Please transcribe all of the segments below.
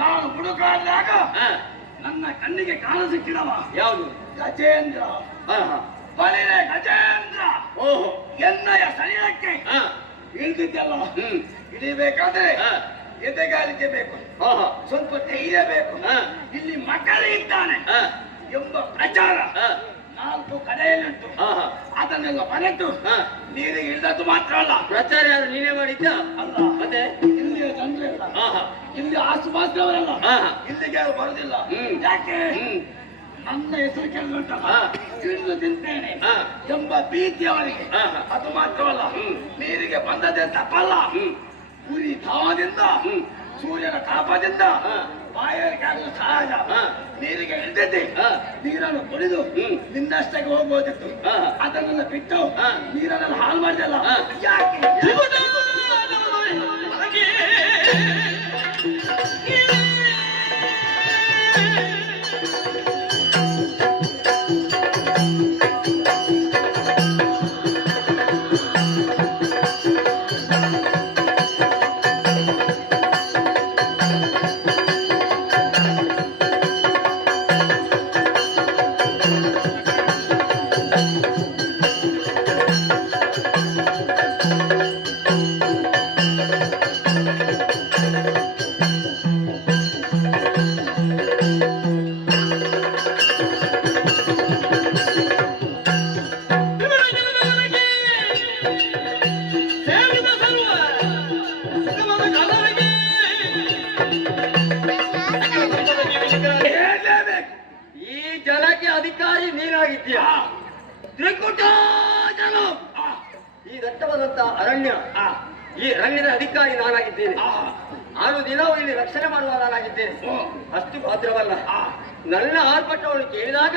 ನಾನು ಹುಡುಕಾಡಿದಾಗ ನನ್ನ ಕಣ್ಣಿಗೆ ಕಾಣಿಸಿಕ್ಕಿದವ ಯಾವುದು? ಗಜೇಂದ್ರ. ಬಲಿರೆ ಗಜೇಂದ್ರ. ಓಹೋ, ಎನ್ನಯ ಶರೀರಕ್ಕೆ ಇಳಿದಿದ್ದಲ್ಲ. ಇಳಿಬೇಕಾದ್ರೆ ಎದೆಗಾಲಿಕೆ ಬೇಕು, ಸ್ವಲ್ಪ ಧೈರ್ಯ ಬೇಕು. ಇಲ್ಲಿ ಮಕ್ಕಳು ಇದ್ದಾನೆ ಎಂಬ ಪ್ರಚಾರ 4 ಕಡೆಯಲ್ಲುಂಟು. ಅದನ್ನೆಲ್ಲ ಮರೆತು ನೀರಿಗೆ ಇಳಿದದ್ದು ಮಾತ್ರ ಅಲ್ಲ. ಪ್ರಚಾರ ಯಾರು ನೀನೇ ಮಾಡಿದ್ದ? ಅಲ್ಲ, ಮತ್ತೆ ಇಲ್ಲಿಯ ಜನರೆಲ್ಲ, ಇಲ್ಲಿ ಆಸುಪಾಸಿನವರೆಲ್ಲ ಇಲ್ಲಿಗೆ ಯಾರು ಬರುದಿಲ್ಲ. ಯಾಕೆ? ನನ್ನ ಹೆಸರು ಕೇಳಿದುಂಟಲ್ಲ, ಹಿಡಿದು ತಿಂತೇನೆ ಎಂಬ ಭೀತಿ ಅವರಿಗೆ. ಅದು ಮಾತ್ರವಲ್ಲ, ನೀರಿಗೆ ಬಂದದ್ದೇ ತಪ್ಪಲ್ಲ. ಉರಿ ಧಾವದಿಂದ, ಸೂರ್ಯನ ತಾಪದಿಂದ ಬಾಯಾರಿಕೆ ಆಗುವ ಸಹಜ. ನೀರಿಗೆ ಇಳಿದಿದ್ದೆ, ನೀರನ್ನು ಕುಡಿದು ನಿನ್ನಷ್ಟಕ್ಕೆ ಹೋಗ್ಬೋದಿತ್ತು. ಅದನ್ನೆಲ್ಲ ಬಿಟ್ಟು ನೀರನ್ನೆಲ್ಲ ಹಾಳು ಮಾಡಿದಲ್ಲ. ಯಾಕೆ? ಅಧಿಕಾರಿ ನೀನಾಗಿದ್ದೀಯ. ತ್ರಿಕುಟ ಜನ, ಈ ದಟ್ಟವಾದಂತ ಅರಣ್ಯ, ಈ ಅರಣ್ಯದ ಅಧಿಕಾರಿ ನಾನಾಗಿದ್ದೇನೆ. 6 ದಿನವೂ ಇಲ್ಲಿ ರಕ್ಷಣೆ ಮಾಡುವ ನಾನಾಗಿದ್ದೇನೆ. ಅಷ್ಟು ಮಾತ್ರವಲ್ಲ, ನನ್ನ ಆರ್ಭಟವನ್ನು ಕೇಳಿದಾಗ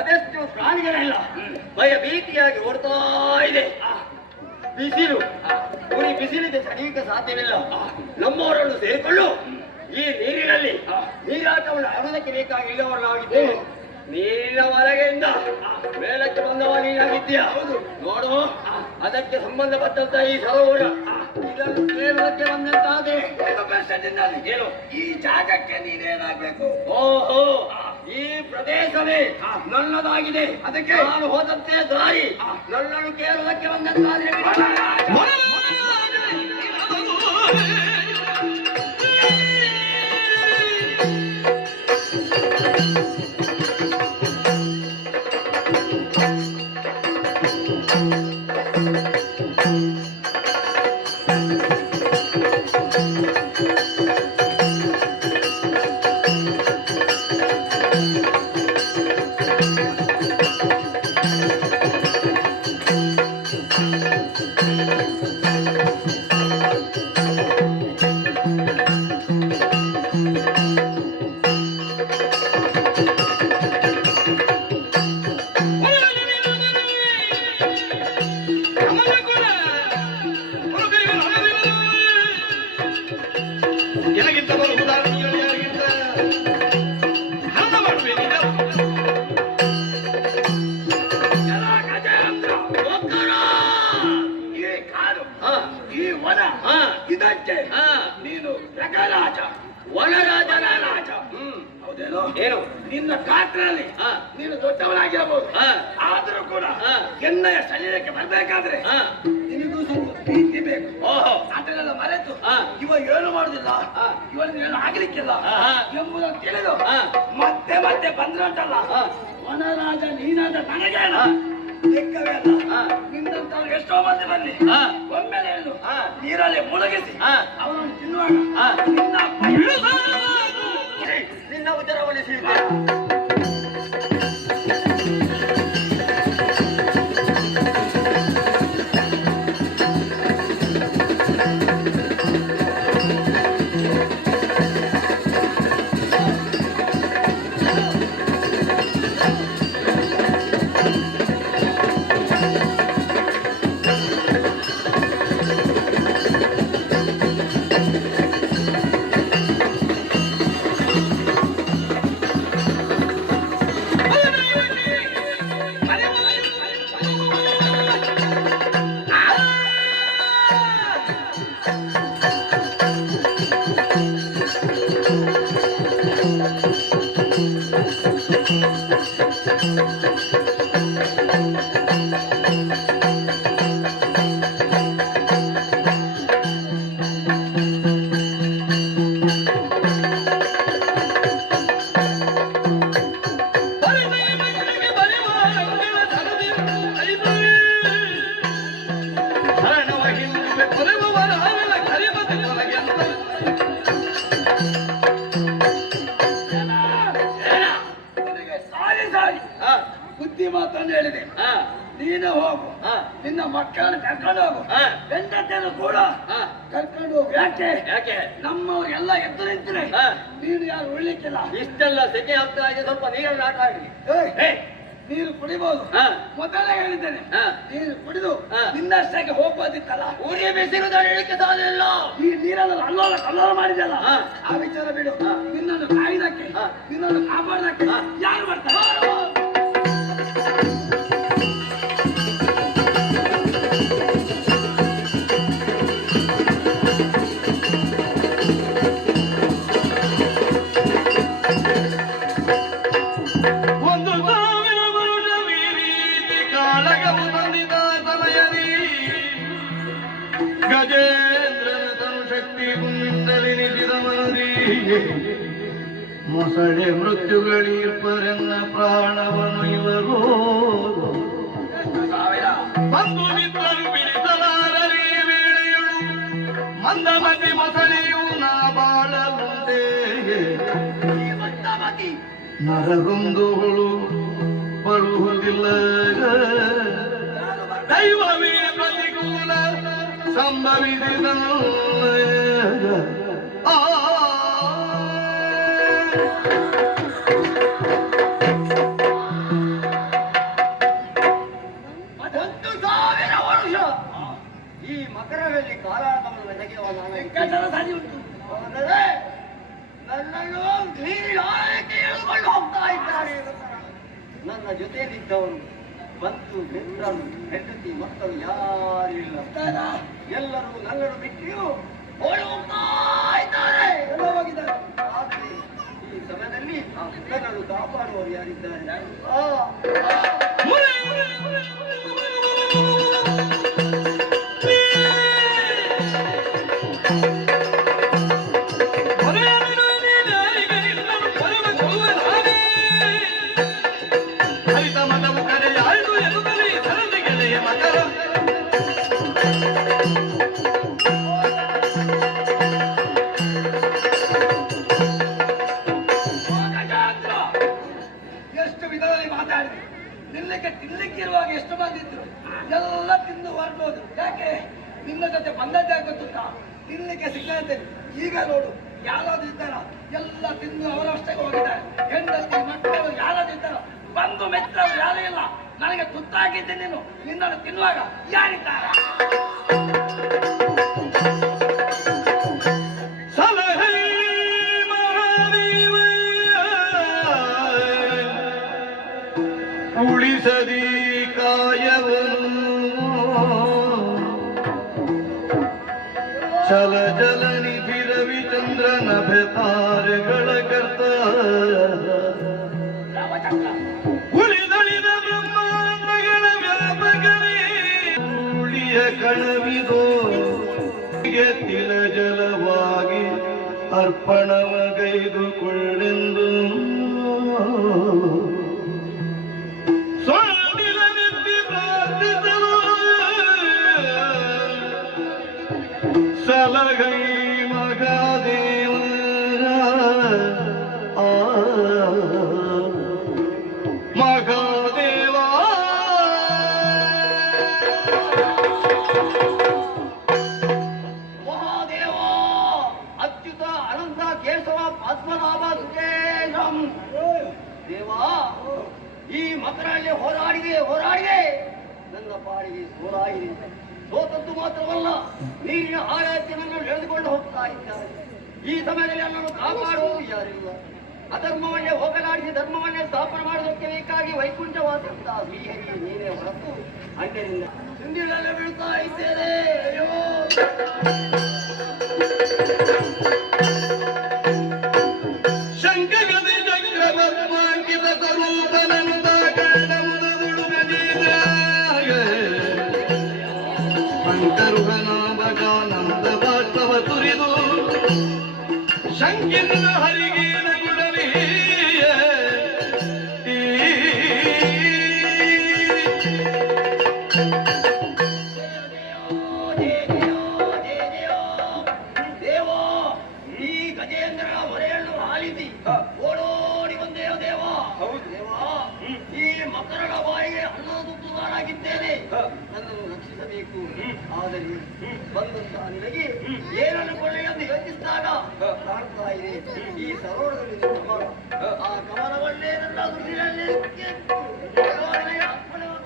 ಅದೆಷ್ಟು ಪ್ರಾಣಿಗಳೆಲ್ಲ ಭಯ ಭೀತಿಯಾಗಿ ಓಡ್ತಾ ಇದೆ. ಬಿಸಿಲು, ಉರಿ ಬಿಸಿಲಿಗೆ ತಡೆಯಲಿಕ್ಕೆ ಸಾಧ್ಯವಿಲ್ಲ. ನಮ್ಮವರನ್ನು ಸೇರಿಕೊಂಡು ಈ ನೀರಿನಲ್ಲಿ ನೀರಾಟವನ್ನು ಆಡುವುದಕ್ಕೆ ಬೇಕಾಗಿ ಇಲ್ಲವರಾಗಿದ್ದೇನೆ. ನೀರಿನ ಹೊರಗೆಯಿಂದ ಮೇಲಕ್ಕೆ ಬಂದವ ನೀನಾಗಿದ್ದೀಯ. ನೋಡು, ಅದಕ್ಕೆ ಸಂಬಂಧಪಟ್ಟಂತ ಈ ಸರೋವರ ಇದನ್ನು ಕೇರಳಕ್ಕೆ ಬಂದಂತಾದೆ. ಈ ಜಾಗಕ್ಕೆ ನೀನೇನಾಗಬೇಕು? ಓಹೋ, ಈ ಪ್ರದೇಶವೇ ನನ್ನದಾಗಿದೆ. ಅದಕ್ಕೆ ನಾನು ಹೋದಂತೆ ದಾರಿ ನನ್ನನ್ನು ಕೇರಳಕ್ಕೆ ಬಂದಂತಾದ್ರೆ ಗೊತ್ತೇನು ಏನು ನಿನ್ನ ಗಾತ್ರದಲ್ಲಿ ಹಾ. ನೀನು ದೊಡ್ಡವನಾಗಿರಬಹುದು ಹಾ. ಆದರೂ ಕೂಡ ಹಾ. ಎಣ್ಣೆಯ ಶರೀರಕ್ಕೆ ಬರ್ಬೇಕಾದ್ರೆ ಹಾ. ನಿನಗೂ ಸ್ವಲ್ಪ ಪ್ರೀತಿ ಬೇಕು. ಓಹೋ ಅದನ್ನೆಲ್ಲ ಮರೆತು ಹಾ. ಇವ ಏನು ಮಾಡುದಿಲ್ಲ ಹಾ. ಇವನು ಏನು ಆಗ್ಲಿಕ್ಕಿಲ್ಲ ಹಾ. ಎಂಬುದನ್ನು ತಿಳಿದು ಹಾ. ಮತ್ತೆ ಮತ್ತೆ ಬಂದ್ರಂಟಲ್ಲ ಹಾ. ವನರಾಜ ನೀನಾದ ನನಗೇನ ಹಾ. ಲೆಕ್ಕವೇ ಅಲ್ಲ. ಹಾ. ನಿನ್ನಂತವ್ರು ಎಷ್ಟೋ ಮಂದಿ ಬನ್ನಿ ಹಾ. ಒಮ್ಮೆಲೆ ಎಳ್ಳು ಹಾ. ನೀರಲ್ಲಿ ಮುಳುಗಿಸಿ ಹಾ. ಅವನನ್ನು ತಿನ್ನುವಾಗ ಹಾ. ನಿನ್ನ ಅಪ್ಪ ಇಳಿದು ನಿನ್ನ ಉದರವನ್ನು ಸೀಳಿದೆ. ನಿನಗೆ ಸಾರಿ ಸಾರಿ ಹಾ. ಬುದ್ಧಿ ಮಾತನ್ನು ಹೇಳಿದೆ. ಹಾ. ನೀನು ಹೋಗು ಹಾ. ನಿನ್ನ ಮಕ್ಕಳನ್ನು ಕರ್ಕೊಂಡು ಹೋಗು ಹಾ. ಹೆಂಡತಿಯನ್ನು ಕೂಡ ಹಾ. ಕರ್ಕೊಂಡು ಹೋಗು. ಯಾಕೆ ಯಾಕೆ ನಮ್ಮವರೆಲ್ಲ ಎದ್ದು ನಿಂತರೆ ಹಾ. ನೀನು ಯಾರು ಉಳ್ಲಿಕ್ಕಿಲ್ಲ. ಇಷ್ಟೆಲ್ಲ ಸೆಕೆ ಆಗ್ತಾ ಇದೆ, ಸ್ವಲ್ಪ ನೀರಲ್ಲಿ ಆಟ ಆಡಿ. ಏಯ್, ನೀರು ಕುಡಿಬಹುದು. ಹಾ. ಮೊದಲೇ ಹೇಳಿದ್ದೇನೆ ಹಾ. ನೀರು ಕುಡಿದು ಹಾ. ನಿನ್ನಷ್ಟಕ್ಕೆ ಹೋಗ್ಬೋದಿತ್ತಲ್ಲ. ಉರಿ ಬಿಸಿರುವುದನ್ನು ಹೇಳಿಕ್ಕೆ ಸಾಧ್ಯವಿಲ್ಲ. ಈ ನೀರನ್ನು ಅಲ್ಲೋಲ ಕಲ್ಲೋಲ ಮಾಡಿದಲ್ಲ ಹಾ. ಆ ವಿಚಾರ ಬಿಡು. ಹಾ. ನಿನ್ನನ್ನು ಕಾಯ್ದಕ್ಕೆ ಹಾ. ನಿನ್ನನ್ನು ಕಾಪಾಡಕ್ಕೆ ಹಾ. ಯಾರು ಬರ್ತಾರೆ? ಒಂದು ಸಾವಿರ ವರುಷ ಮೀರಿದ ಕಾಳಗವು ತಂದಿದ ಸಮಯದಿ ಗಜೇಂದ್ರನ ತನು ಶಕ್ತಿ ಕುಂಡಲಿನಿಸಿದ ಮನದಿ ಮೊಸಳೆ ಮೃತ್ಯುಗಳೀರ್ಪರೆನ್ನ ಪ್ರಾಣವನು ಇವರು ಎಷ್ಟು ಸಾವಿರ? ಬಂಧು ಮಿತ್ರರು ಬಿಡಿಸಲಾರರಿ ವೇಳೆಯಳು ಮಂದಮತಿ ಮೊಸಳೆಯು ನಾ ಬಾಳಲುಂಟೆ ಈ ಮಂದಮತಿ ನರಗೊಂದುಗಳು ಬಳುವುದಿಲ್ಲ ನಾನು ಬರ್ಬೇಕು. ದೈವವೇ ಪ್ರತಿಕೂಲ ಸಂಭವಿಸಿದ ಒಂದು ಸಾವಿರ ವರ್ಷ ಈ ಮಕರದಲ್ಲಿ ಕಾಲಾಗಮನ ತೆಗೆಯುವ ವೆಂಕಟರ ಸರಿ ಉಂಟು. ಹೋದರೆ ನನ್ನನ್ನು ನೀರಿನ ಆಳಕ್ಕೆ ಎಳೆದುಕೊಂಡು ಹೋಗ್ತಾ ಇದ್ದಾರೆ. ನನ್ನ ಜೊತೆಯಲ್ಲಿದ್ದವರು ಬಂತು ಮಿತ್ರರು ಹೆಂಡತಿ ಮಕ್ಕಳು ಯಾರಿಲ್ಲ. ಇದ್ದಾರಾ? ಎಲ್ಲರೂ ನನ್ನನ್ನು ಬಿಟ್ಟು ಓಡಿ ಹೋಗ್ತಾ ಇದ್ದಾರೆ. ಎಲ್ಲ ಹೋಗಿದ್ದಾರೆ. ಆದರೆ ಈ ಸಮಯದಲ್ಲಿ ನನ್ನನ್ನು ಕಾಪಾಡುವವರು ಯಾರಿದ್ದಾರೆ? ಹರಿತ ಮನವು ಕರೆಯಾಯ್ದು ಎನ್ನುತ್ತಲೇ ಸರದಿ ಗೆಳೆಯ ಮಕರ ಗಜೇಂದ್ರ, ಎಷ್ಟು ವಿಧದಲ್ಲಿ ಮಾತಾಡಿದೆ. ತಿನ್ಲಿಕ್ಕೆ ಇರುವಾಗ ಎಷ್ಟು ಮಂದಿ ಇದ್ರು, ಎಲ್ಲ ತಿಂದು ಹೊರಟೋದು. ಯಾಕೆ? ನಿನ್ನ ಜೊತೆ ಬಂದದ್ದೇ ಗೊತ್ತುಂಟಾ? ತಿನ್ಲಿಕ್ಕೆ ಸಿಗದಂತೆ. ಈಗ ನೋಡು, ಯಾರಾದ್ರೂ ಇದ್ದಾರ? ಎಲ್ಲ ತಿಂದು ಅವರಷ್ಟೇ ಹೋಗಿದ್ದಾರೆ. ಹೆಂಡತಿ ಮಕ್ಕಳು ಯಾರಾದ್ರೂ ಇದ್ದಾರ? ಬಂಧು ಮಿತ್ರರು ಯಾರೂ ಇಲ್ಲ. ನನಗೆ ತುತ್ತಾಗಿದ್ದೆ ನೀನು. ನಿನ್ನನ್ನು ತಿನ್ನುವಾಗ ಯಾರಿದ್ದಾರ? ಸಲಹೆ ಮಹಾದೇವ ಉಳಿಸದಿ ಕಾಯವನು ಚಲ ಜಲ ನಿಧಿ ರವಿಚಂದ್ರನ ಬೆತಾರಗಳ ಕರ್ತ ಉಳಿದಳಿದ ಬ್ರಹ್ಮಾಂಡಗಳ ವ್ಯಾಪಕವೇ ಉಳಿಯ ಕಣವಿದೋ ತಿಲಜಲವಾಗಿ ಅರ್ಪಣವಗೈದುಕೊಳ್ಳೆಂದು ಸ್ವಾಮಿಲನೆತ್ತಿ ಪ್ರಾರ್ಥಿಸಲು ಸಲಗೈ ಮಗಾದೇವರ ಮಗಾದೇವ ಮಹಾದೇವ ಅಚ್ಯುತ ಅನಂತ ಕೇಶವ ಪದ್ಮನಾಭ ಸುಖೇಶಂ ದೇವ ಈ ಮಕ್ಕಳಲ್ಲಿ ಹೋರಾಡಿದೆ ನನ್ನ ಪಾಡಿಗೆ ಸೋಲಾಗಿದೆ. ಸೋತದ್ದು ಮಾತ್ರವಲ್ಲ, ನೀರಿನ ಆಯಾತಿ ನನ್ನನ್ನು ಎಳೆದುಕೊಂಡು ಹೋಗ್ತಾ ಇದ್ದಾರೆ. ಈ ಸಮಯದಲ್ಲಿ ನನ್ನನ್ನು ಕಾಪಾಡುವುದು ಯಾರಿಲ್ಲ. ಅಧರ್ಮವನ್ನೇ ಹೋಗಲಾಡಿಸಿ ಧರ್ಮವನ್ನೇ ಸ್ಥಾಪನೆ ಮಾಡೋದಕ್ಕೆ ಬೇಕಾಗಿ ವೈಕುಂಠವಾದಂತಹ ಶ್ರೀಹರಿ ನೀನೇ ಹೊರತು ಅಂದಿನಿಂದ ಸಿಂಧಿಲಲ್ಲೇ ಬೀಳ್ತಾ ಇದ್ದೇನೆ. ಅಯ್ಯೋ ಶಂಕಗದೆ ಚಕ್ರವರ್ಮಾಂಕಿತ ಸ್ವರೂಪನಂದ ಗಂಡಮುದುಡುಗದೀಗ ಪಂಕರುಹನಾಮಗಾನಂದ ಬಾಷ್ಪವ ಸುರಿದು ಶಂಕಿಂದ ಹರಿಗೇನ ಗುಡಲಿ ದೇವ ಈ ಗಜೇಂದ್ರನ ಹೊರೆಯನ್ನು ಆಲಿಸಿ ಓಡೋಡಿ ಬಂದೇವ ದೇವ. ದೇವ ಈ ಮಕರನ ಬಾಯಿಗೆ ಅನ್ನದ ತುತ್ತುದಾರಾಗಿದ್ದೇನೆ, ನನ್ನನ್ನು ರಕ್ಷಿಸಬೇಕು. ಆದರೆ ಬಂದಂತಹ ನಿನಗೆ ಏನನ್ನು ಕೊಳ್ಳೆ ಎಂದು ಯೋಚಿಸಿದಾಗ ಕಾಣ್ತಾ ಇದೆ ಈ ಸರೋವರದಲ್ಲಿ ನಿನ್ನ ಕಮಲ. ಆ ಕಮಲವನ್ನೇ ನನ್ನ ದುಡ್ಡಿನಲ್ಲಿ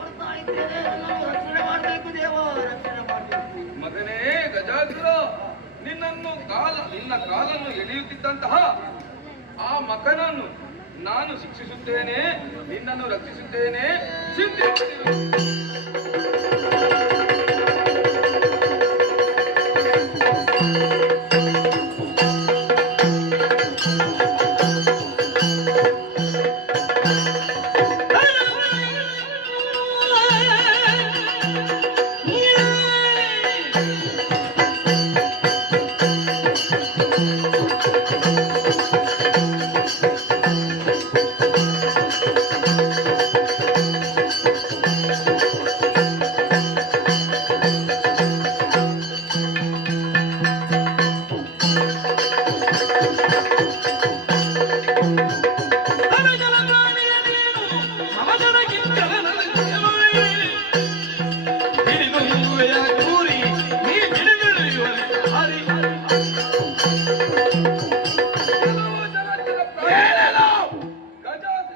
ಬರ್ತಾ ಇದ್ದೇನೆ. ನನ್ನನ್ನು ರಕ್ಷಣೆ ಮಾಡಬೇಕು ದೇವ, ರಕ್ಷಣೆ ಮಾಡಬೇಕು. ಮಗನೇ ಗಜಾಸುರ, ನಿನ್ನ ಕಾಲನ್ನು ಎಳೆಯುತ್ತಿದ್ದಂತಹ ಆ ಮಕನನ್ನು ನಾನು ಶಿಕ್ಷಿಸುತ್ತೇನೆ, ನಿನ್ನನ್ನು ರಕ್ಷಿಸುತ್ತೇನೆ. ಚಿಂತಿಸುತ್ತಿರು.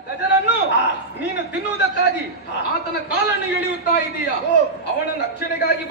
ಗಜನನ್ನು ನೀನು ತಿನ್ನುವುದಕ್ಕಾಗಿ ಆತನ ಕಾಲನ್ನು ಎಳೆಯುತ್ತಾ ಇದೀಯಾ? ಅವನ ರಕ್ಷಣೆಗಾಗಿ